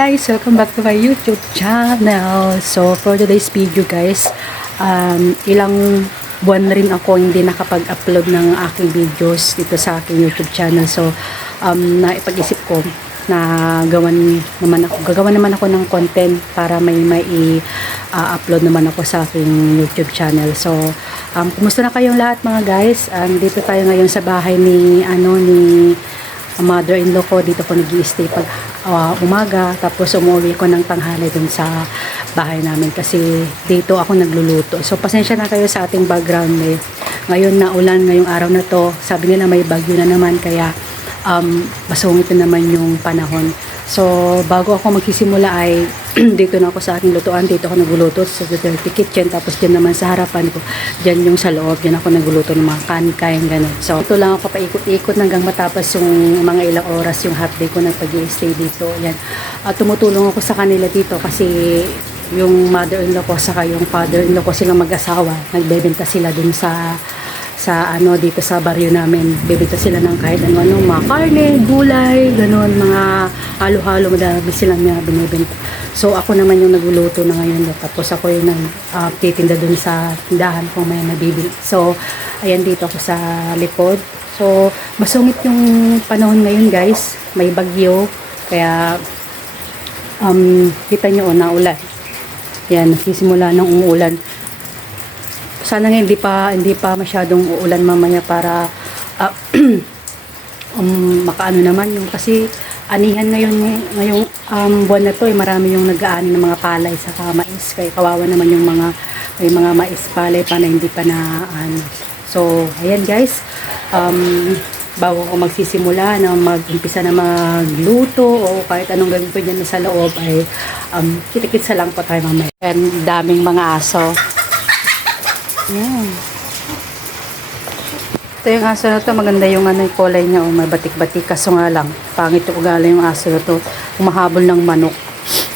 guys! Welcome back to my YouTube channel. So, for today's video guys, um, ilang buwan na rin ako hindi nakapag-upload ng aking videos dito sa aking YouTube channel. So, um, naipag-isip ko na gawan naman ako, gagawa naman ako ng content para may mai uh, upload naman ako sa aking YouTube channel. So, um, kumusta na kayong lahat mga guys? Um, dito tayo ngayon sa bahay ni ano ni mother-in-law ko dito ko nag stay pag uh, umaga tapos umuwi ko ng tanghali dun sa bahay namin kasi dito ako nagluluto so pasensya na kayo sa ating background eh. ngayon na ulan ngayong araw na to sabi nila may bagyo na naman kaya um, masungit na naman yung panahon So, bago ako magsisimula ay dito na ako sa aking lutuan. Dito ako nagluluto sa dirty kitchen. Tapos dyan naman sa harapan ko, dyan yung sa loob. Dyan ako nagluluto ng mga kanin-kain ganun. So, ito lang ako paikot-ikot hanggang matapos yung mga ilang oras yung half day ko na pag stay dito. Yan. At tumutulong ako sa kanila dito kasi yung mother-in-law ko saka yung father-in-law ko silang mag-asawa. Nagbebenta sila dun sa sa ano dito sa baryo namin. Bibenta sila ng kahit ano ano, mga karne, gulay, ganun, mga halo-halo, madami silang mga binibenta. So ako naman yung nagluluto na ngayon. Tapos ako yung nag uh, titinda dun sa tindahan kung may nabibili. So ayan dito ako sa likod. So masungit yung panahon ngayon guys. May bagyo. Kaya um, kita nyo o naulan. Yan, nagsisimula ng umuulan sana nga hindi pa hindi pa masyadong uulan mamaya para uh, um, makaano naman yung kasi anihan ngayon ngayong um, buwan na to eh, marami yung nag-aani ng mga palay sa mais kaya kawawa naman yung mga may mga mais palay pa na hindi pa na ano. so ayan guys um, bago ako magsisimula na mag-umpisa na magluto o kahit anong gawin ko dyan sa loob ay um, kitikitsa lang po tayo mamaya. And daming mga aso. Yan. Ito yung aso na to, maganda yung ano, kulay niya, oh, may batik-batik, kaso nga lang, pangit yung ugali yung aso na to, humahabol ng manok.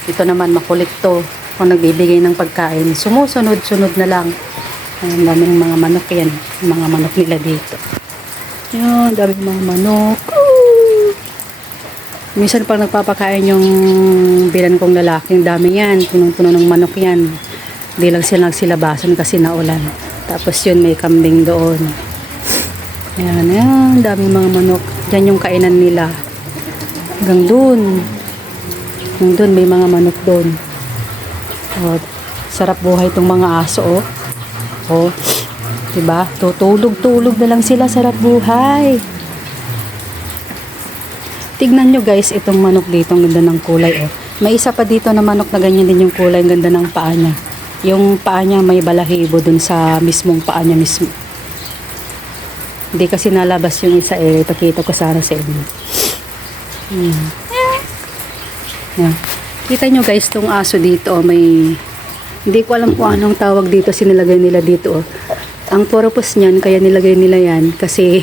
Ito naman, makulit to, kung nagbibigay ng pagkain, sumusunod-sunod na lang. Ayan, daming mga manok yan, mga manok nila dito. Yan, daming mga manok. Ooh! Minsan pag nagpapakain yung bilan kong lalaki, dami yan, punong-puno ng manok yan. Hindi lang sila nagsilabasan kasi naulan. Tapos yun, may kambing doon. Ayan, ayan, daming mga manok. Diyan yung kainan nila. Hanggang doon. Hanggang doon, may mga manok doon. O, sarap buhay itong mga aso, oh. O, diba? Tutulog-tulog na lang sila, sarap buhay. Tignan nyo guys, itong manok dito, ang ganda ng kulay, oh. May isa pa dito na manok na ganyan din yung kulay, ang ganda ng paa niya. Yung paa niya may balahibo dun sa mismong paa niya mismo. Hindi kasi nalabas yung isa eh. Ipakita ko sana sa inyo. Ayan. Ayan. Kita nyo guys, tong aso dito, oh, may... Hindi ko alam kung anong tawag dito, sinilagay nila dito. Oh. Ang purpose niyan, kaya nilagay nila yan, kasi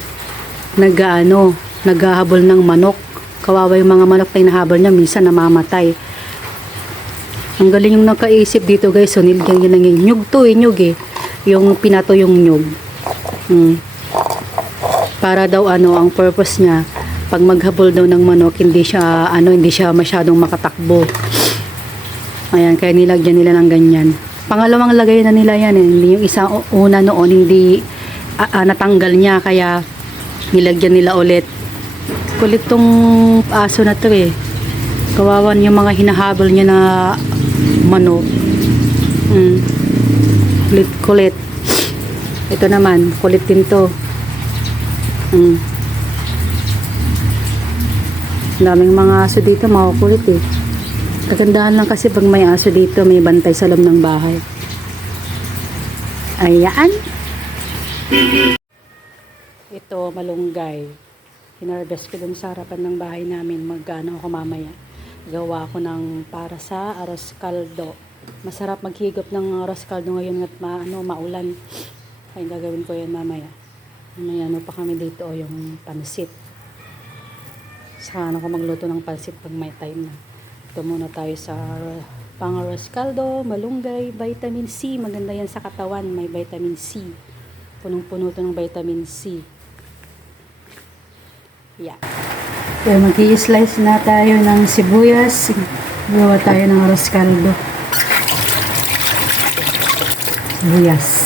nag-ano, naghahabol ng manok. Kawawa yung mga manok na hinahabol niya, minsan namamatay. Ang galing yung nakaisip dito guys. So, nilagyan yun ng nyug to eh, nyug eh. Yung pinato yung nyug. Hmm. Para daw ano, ang purpose niya, pag maghabol daw ng manok, hindi siya, ano, hindi siya masyadong makatakbo. Ayan, kaya nilagyan nila ng ganyan. Pangalawang lagay na nila yan eh. Yung isa una noon, hindi uh, uh, natanggal niya, kaya nilagyan nila ulit. Kulit tong aso na to eh. Kawawan yung mga hinahabol niya na manok. Mm. Kulit, kulit. Ito naman, kulit din to. Mm. Daming mga aso dito, makukulit eh. Kagandahan lang kasi pag may aso dito, may bantay sa loob ng bahay. Ayan. Ito, malunggay. Hinarvest ko dun sa harapan ng bahay namin. Magkano ako mamaya gawa ko ng para sa aros caldo. Masarap maghigop ng aros caldo ngayon at ma, ano, maulan. Ay gagawin ko yan mamaya. May ano pa kami dito o yung pansit. Saka ano ko magluto ng pansit pag may time na. Ito muna tayo sa pang aros caldo, malunggay, vitamin C. Maganda yan sa katawan. May vitamin C. Punong-puno ng vitamin C. Yeah. Kaya mag-i-slice na tayo ng sibuyas. Gawa tayo ng arroz caldo. Sibuyas.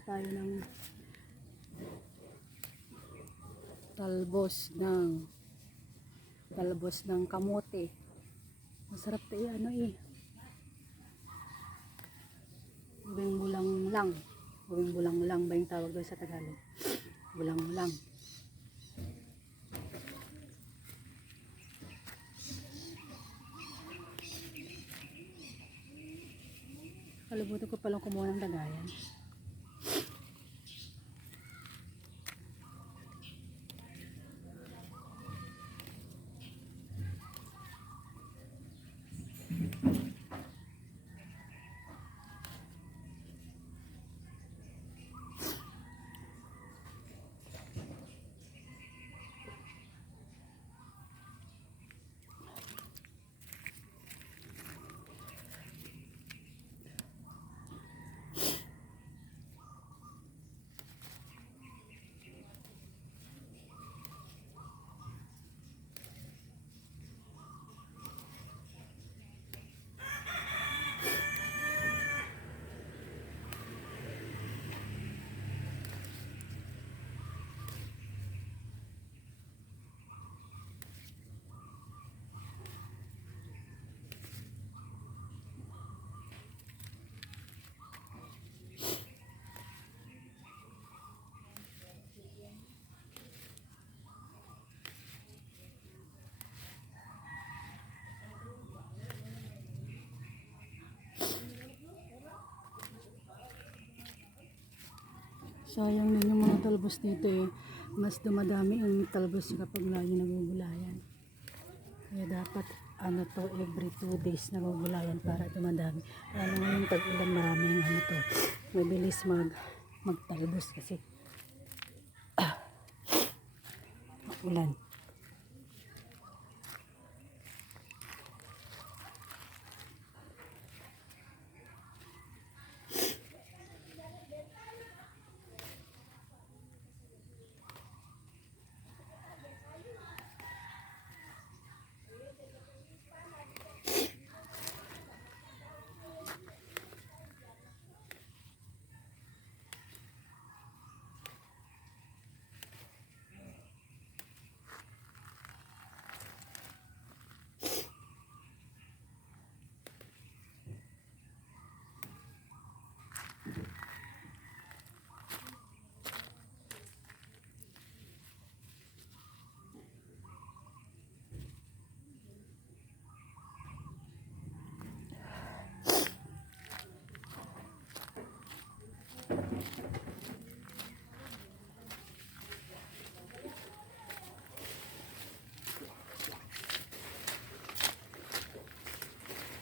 Kuha tayo ng talbos ng talbos ng kamote. Masarap to eh, ano eh. Ubing bulang lang. Ubing bulang lang ba yung tawag doon sa Tagalog? Bulang lang. Kalimutan ko palang kumuha ng dagayan. Sayang din yung mga talbos dito eh. Mas dumadami ang talbos kapag lagi nagugulayan. Kaya dapat ano to every 2 days nagugulayan para dumadami. Lalo ngayon pag ulan maraming ano to. Mabilis mag magtalbos kasi ah, ulan.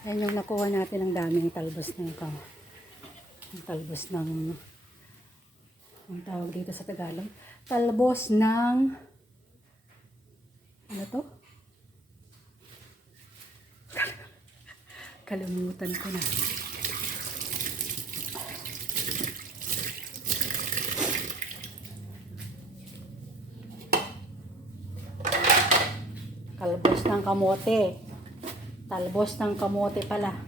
Ayan yung nakuha natin ang daming talbos ng ikaw. Ang talbos ng ang tawag dito sa Tagalog. Talbos ng ano to? Kalimutan ko na. Talbos ng kamote. Talbos ng kamote pala.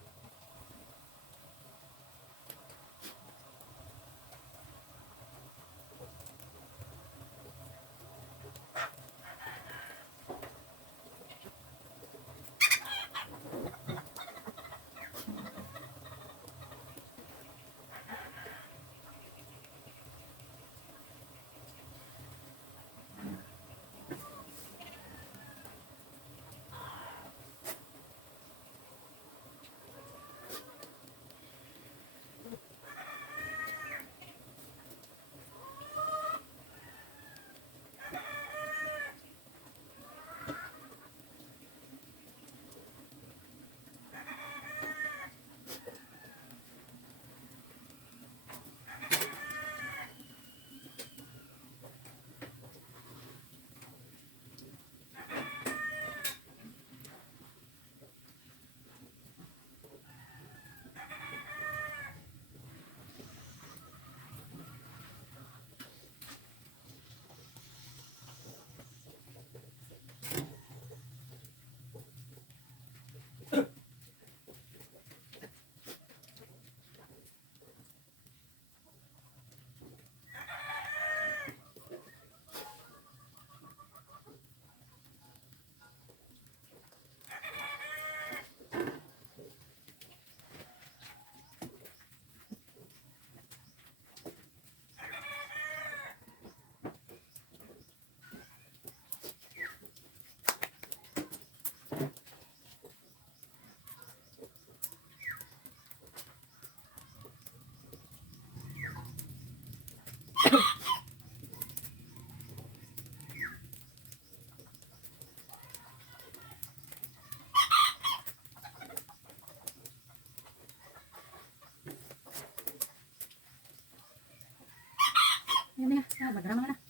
啊，不干了，不干了。